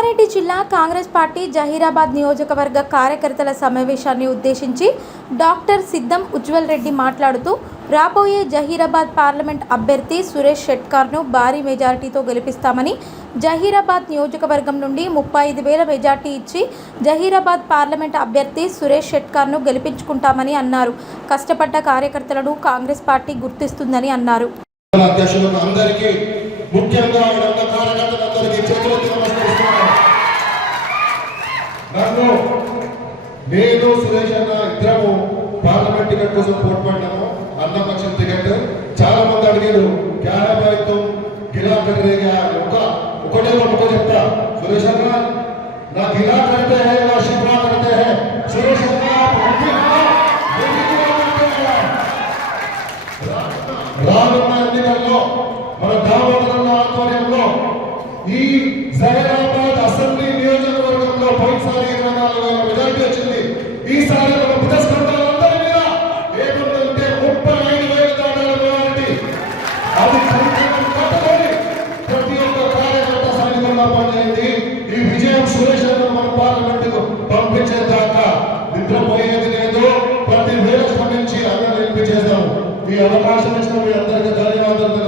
రంగారెడ్డి జిల్లా కాంగ్రెస్ పార్టీ జహీరాబాద్ నియోజకవర్గ కార్యకర్తల సమావేశాన్ని ఉద్దేశించి డాక్టర్ సిద్ధం ఉజ్వల్ రెడ్డి మాట్లాడుతూ రాబోయే జహీరాబాద్ పార్లమెంట్ అభ్యర్థి సురేష్ షెట్కార్ను భారీ మెజారిటీతో గెలిపిస్తామని, జహీరాబాద్ నియోజకవర్గం నుండి 35,000 మెజార్టీ ఇచ్చి జహీరాబాద్ పార్లమెంట్ అభ్యర్థి సురేష్ షెట్కార్ను గెలిపించుకుంటామని అన్నారు. కష్టపడ్డ కార్యకర్తలను కాంగ్రెస్ పార్టీ గుర్తిస్తుందని అన్నారు. నేను సురేష్ అన్న ఇద్దరము పార్లమెంట్ టికెట్ కోసం పోటీపడ్డాము. అన్నపక్షం టికెట్ చాలా మంది అడిగారు. గిలా కట్టేగా ఒకటే చెప్తా, సురేష్ అన్న నా గిలా కడితే నా శిబా కడితే సురేష్ అన్న రానున్న ఎన్నికల్లో మన దామోదరన్న ఆధ్వర్యంలో ఈ జహీరాబాద్ అసెంబ్లీ నియోజకవర్గంలో పోయినసారి 24,000 మెజార్టీ వచ్చింది. ఈసారి మన పురస్కృతాలందరి మీద ఏమంటే 35,000 దాటాల మెజార్టీ. అది కట్టుకొని ప్రతి ఒక్క కార్యకర్త సైనికంగా పనిచేయండి. ఈ విజయం సురేష్ మన పార్లమెంటుకు పంపించేదాకా నిద్రపోయేది లేదు. ప్రతి వేళ స్పందించి అందరూ చేద్దాము. ఈ అవకాశం ఇచ్చిన మీ అందరికీ ధన్యవాదాలు.